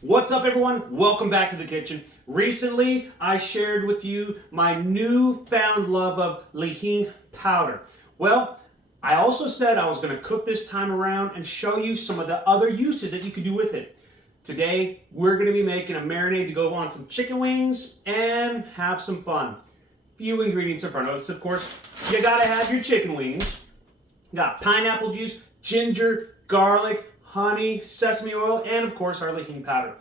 What's up, everyone? Welcome back to the kitchen. Recently, I shared with you my newfound love of Li Hing powder. Well, I also said I was going to cook this time around and show you some of the other uses that you could do with it. Today, we're going to be making a marinade to go on some chicken wings and have some fun. Few ingredients in front of us, of course. You gotta have your chicken wings. Got pineapple juice, ginger, garlic, honey, sesame oil, and of course our Li Hing powder.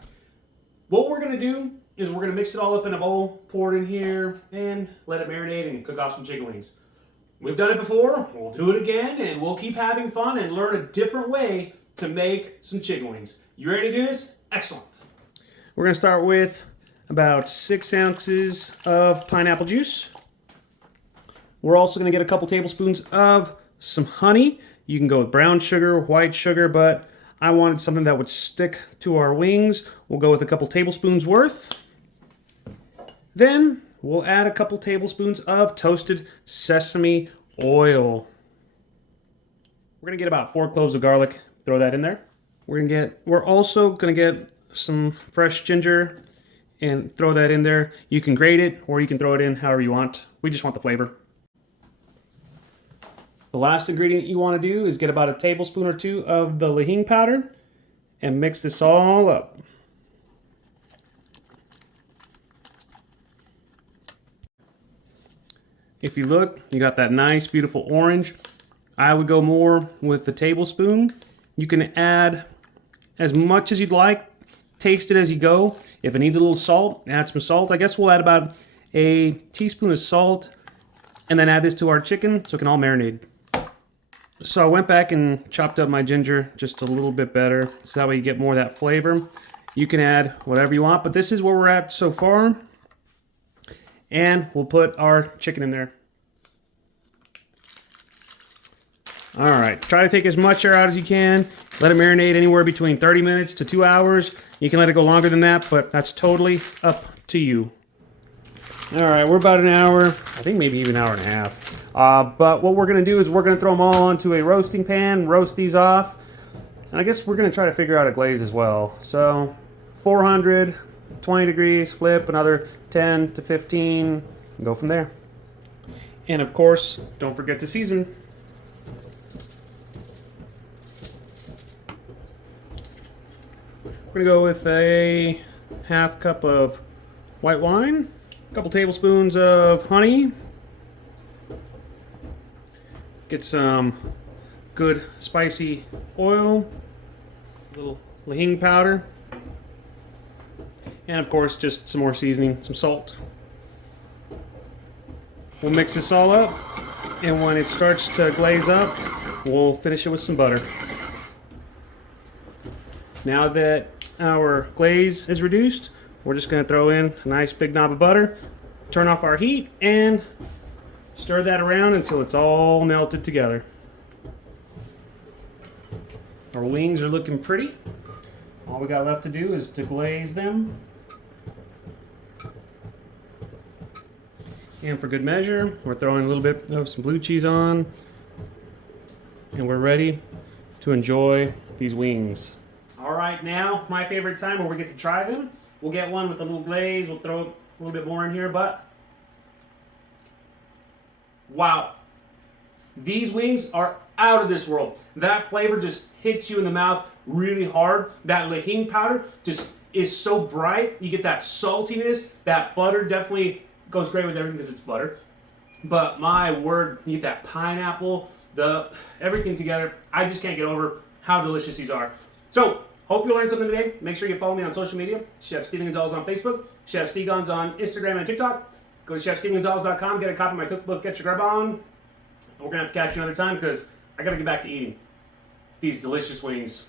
What we're gonna do is we're gonna mix it all up in a bowl, pour it in here, and let it marinate and cook off some chicken wings. We've done it before, we'll do it again, and we'll keep having fun and learn a different way to make some chicken wings. You ready to do this? Excellent. We're gonna start with about 6 ounces of pineapple juice. We're also gonna get a couple tablespoons of some honey. You can go with brown sugar, white sugar, but I wanted something that would stick to our wings. We'll go with a couple tablespoons worth. Then we'll add a couple tablespoons of toasted sesame oil. We're gonna get about 4 cloves of garlic. Throw that in there. We're also gonna get some fresh ginger and throw that in there. You can grate it or you can throw it in however you want. We just want the flavor. The last ingredient you want to do is get about a tablespoon or 2 of the Li Hing powder and mix this all up. If you look, you got that nice, beautiful orange. I would go more with the tablespoon. You can add as much as you'd like. Taste it as you go. If it needs a little salt, add some salt. I guess we'll add about a teaspoon of salt and then add this to our chicken so it can all marinate. So I went back and chopped up my ginger just a little bit better, so that way you get more of that flavor. You can add whatever you want, but this is where we're at so far. And we'll put our chicken in there. All right, try to take as much air out as you can. Let it marinate anywhere between 30 minutes to 2 hours. You can let it go longer than that, but that's totally up to you. All right, we're about an hour, I think maybe even an hour and a half. But what we're gonna do is we're gonna throw them all onto a roasting pan, roast these off. And I guess we're gonna try to figure out a glaze as well. So 400, 20 degrees, flip another 10 to 15, and go from there. And of course, don't forget to season. We're gonna go with a half cup of white wine, a couple tablespoons of honey, get some good spicy oil, a little Li Hing powder, and of course just some more seasoning, some salt. We'll mix this all up, and when it starts to glaze up, we'll finish it with some butter. Now that our glaze is reduced, we're just going to throw in a nice big knob of butter, turn off our heat, and stir that around until it's all melted together. Our wings are looking pretty. All we got left to do is to glaze them. And for good measure, we're throwing a little bit of some blue cheese on. And we're ready to enjoy these wings. All right, now my favorite time where we get to try them. We'll get one with a little glaze. We'll throw a little bit more in here, but wow. These wings are out of this world. That flavor just hits you in the mouth really hard. That Li Hing powder just is so bright. You get that saltiness. That butter definitely goes great with everything because it's butter. But my word, you get that pineapple, everything together. I just can't get over how delicious these are. So, hope you learned something today. Make sure you follow me on social media. Chef Steven Gonzalez on Facebook. Chef Steve Gonz on Instagram and TikTok. Go to chefstevengonzalez.com, get a copy of my cookbook, Get Your Grub On. We're going to have to catch you another time because I got to get back to eating these delicious wings.